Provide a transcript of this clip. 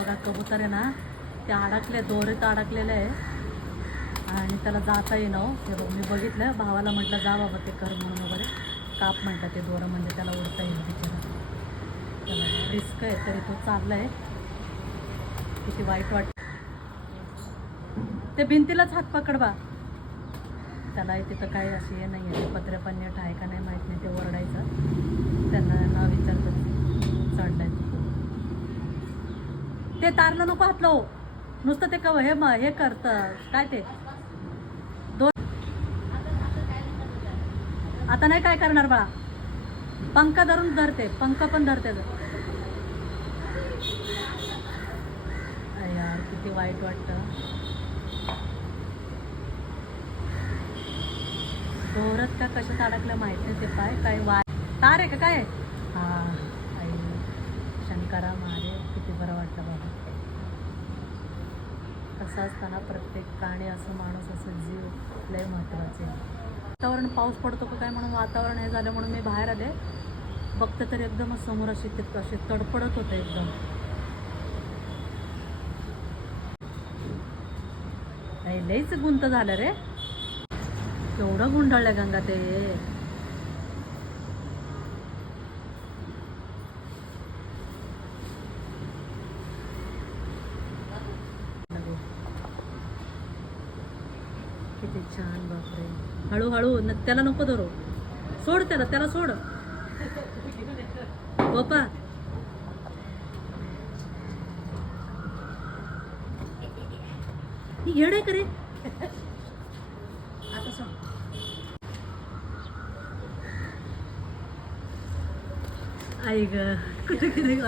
बघा कबूतर आहे ना, ते अडकले, दोरीत अडकलेले आहे आणि त्याला जाता येईना हो. हे बघ मी बघितलं, भावाला म्हटलं जा बाबा ते कर म्हणून वगैरे, काप म्हणतात ते दोरं म्हणजे त्याला उडता येईल बिचारा. त्याला रिस्क आहे तरी तो चालला आहे. किती वाईट वाटतं. ते भिंतीलाच हात पकड बा. त्याला तिथं काही अशी हे नाही आहे, पत्रे पण नीट आहे का नाही माहीत नाही, ते ओरडायचं त्यांना न विचारतं चढलंय. ते तारलं नको हातलो, नुसतं ते हे करतं काय ते दोन. आता नाही काय करणार बाळा, पंख धरून धरते, पंख पण धरते. यार किती वाईट वाटतं. दोरत का कशात अडकलं माहित नाही, ते पाय काय तार आहे का काय. हा आई शंकरा मारे, किती बरं वाटतं बाबा. कसं असताना प्रत्येक प्राणी असं, माणूस असं, जीव लय महत्त्वाचे. वातावरण पाऊस पडतो का काय म्हणून वातावरण हे झालं म्हणून मी बाहेर आले. बघते तर एकदमच समोर अशी तडपडत होतं एकदम. लईच गुंत झालं रे, केवढं गुंडाळलं गंगा ते. किती छान, बापरे. हळूहळू त्याला नको धरू, सोड त्याला, त्याला सोड बापा. ही येड आहे का रे. आता सोड. आई ग कुठे गेले.